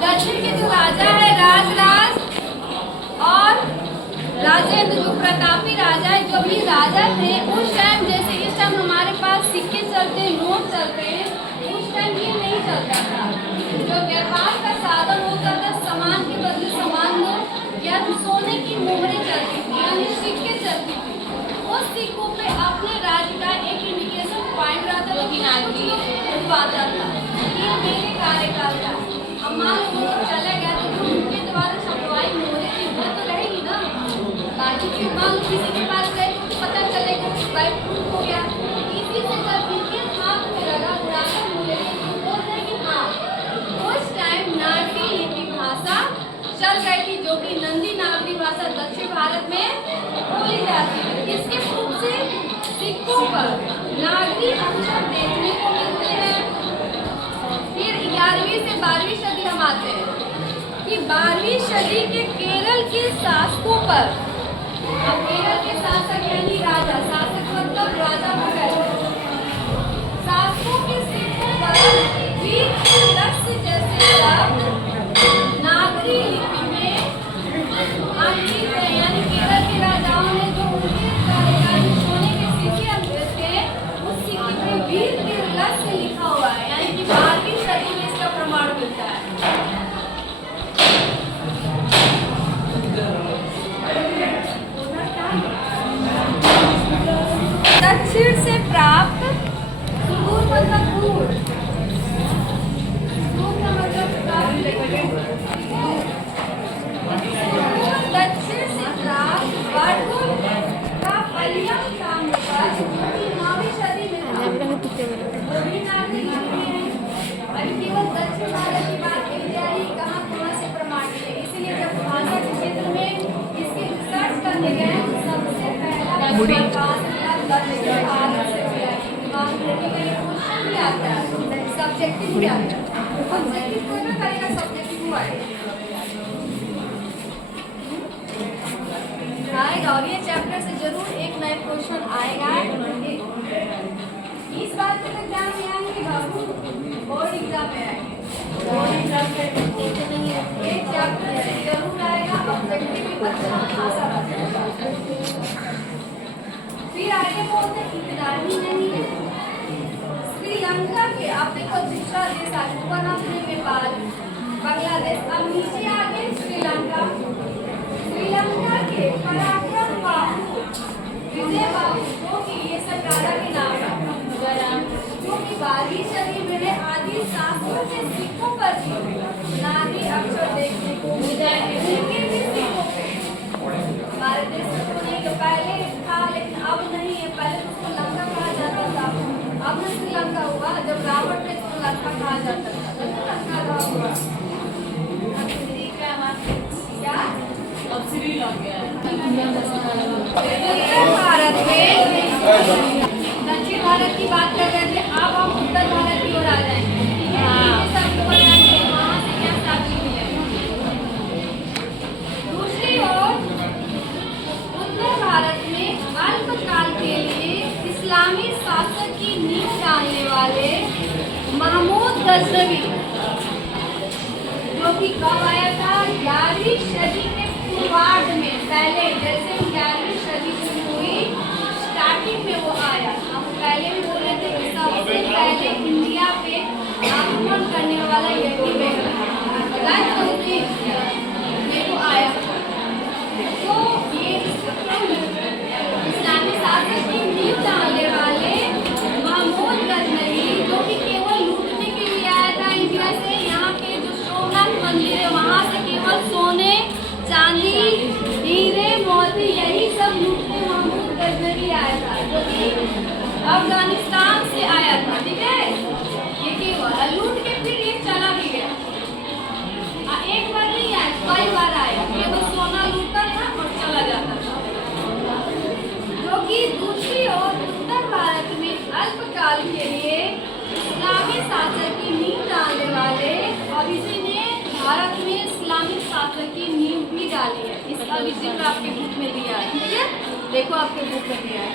दक्षिण के जो राजा है राजराज और राजेंद्र, जो प्रतापी राजा है, जो भी राजा थे उस टाइम, जैसे इस टाइम हमारे पास सिक्के चलते हैं, नोट चलते हैं, उस टाइम ये नहीं चलता था। जो व्यापार का साधन होता था, सामान के बदले सामान दो, या सोने की मोहरें चलती थी, यानी सिक्के चलती थी। उस सिक्कों पे अपने राज्य का एक इंडिकेशन पॉइंट रहता था कि आता था कि मेरे कार्यकाल का। अब मान लो चला गया तो जो उनके द्वारा छपवाई मोहरें थी वो तो रहेगी ना, बाकी फिर मान लो किसी के पास गए तो पता चलेगा भाई प्रूफ हो गया। इसी से जब इनके हाथ में लगा उड़ाकर मोहरें बोल रहे कि हाँ उस टाइम नागरी लिपि भाषा चल गई थी, जो कि नंदी नागरी भाषा दक्षिण भारत में बोली जाती है। इसके प्रूफ से सिक्कों पर नागरी अक्षर देखने को मिलते हैं। फिर 11वीं से 12वीं सदी हम आते हैं कि 12वीं सदी के केरल के शासकों पर, अब केरल के शासक यानी राजा, शासक मतलब राजा को कहते हैं, शासकों के सिक्कों पर वीर के लक्ष्य जैसे शब्द नागरी लिपि में अंकित है। यानी केरल के राजाओं ने जो उनके कार्यकाल में सोने के सिक्के अंकित थे, उस सिक्के पे वीर के लक्ष्य लिखा हुआ है, यानी कि 12वीं सदी में इसका प्रमाण मिलता है। दक्षिण से प्राप्त, सुदूर मतलब दूर, दूर का मतलब दक्षिण से प्राप्त वर्गुल का पल्लव ताम्रपत्र 9वीं सदी में था। वो भी नागरिक लिपि है। अभी केवल दक्षिण भारत की बात की जाए, कहाँ से प्रमाणित है। इसीलिए जब भाषा के क्षेत्र में इसके रिसर्च करने गए तो सबसे पहला दक्षिण भारत से मिला। क्वेश्चन भी आता है, सब्जेक्टिव भी आता है, ऑब्जेक्टिव कोई ना करेगा, सब्जेक्टिव हुआ है आएगा। और ये चैप्टर से जरूर एक नया क्वेश्चन आएगा। इस बार के एग्जाम में आएंगे बाबू, बोर्ड एग्जाम में आएंगे, बोर्ड एग्जाम में एक चैप्टर से जरूर आएगा, ऑब्जेक्टिव भी अच्छा खासा रहेगा। फिर आगे बोलते इतना ही नहीं है, श्रीलंका के, आप देखो दूसरा देश आज ऊपर आपने नेपाल, बांग्लादेश, अब नीचे आगे श्रीलंका। श्रीलंका के पराक्रम बाबू विजय बाबू, जो कि ये सटारा के नाम है, जो कि 12वीं सदी में आदि शास्त्रों के सिक्कों पर नागरी अक्षर देखने को मिल जाएंगे। उनके भी सिक्कों पे हमारे देश में तो नहीं, पहले था लेकिन अब नहीं है। पहले तो श्रीलंका कहा जाता था, अब न श्रीलंका हुआ। जब रावण ने श्रीलंका कहा जाता था, श्रीलंका हुआ क्या अब श्रीलंका भारत में। दक्षिण भारत की बात कर रहे थे, अब हम उत्तर भारत की ओर आ जाएंगे। दूसरी ओर उत्तर भारत में अल्पकाल के लिए इस्लामी शासन की नींव डालने वाले महमूद गजनवी, जो कि कब आया था 11वीं सदी के पूर्वार्ध में। पहले जैसे 11वीं सदी शुरू हुई, स्टार्टिंग में वो आया। हम पहले भी बोले थे कि सबसे पहले इंडिया पे आक्रमण करने वाला यही ये तो आया। तो ये इस्लामी शासन की नींव डालने वाले महमूद गजनवी, जो कि केवल लूटने के लिए आया था इंडिया से। यहाँ के जो सोमनाथ मंदिर है वहाँ से केवल सोने, चांदी, हीरे, मोती यही सब लूटने महमूद गजनवी आया था, जो कि अफगानिस्तान से आया था। ठीक है, ये केवल लूट के फिर ये चला भी गया। एक बार नहीं आया, कई बार आया, केवल सोना लूटता था और चला जाता था। जो कि दूसरी ओर उत्तर भारत में अल्पकाल के लिए इस्लामी शासन की नींव डालने वाले, और इसी ने भारत में इस्लामिक शासन की नींव भी डाली है। इसका भी जिक्र आपके बुक में दिया है। ठीक है, देखो आपके बुक में दिया है।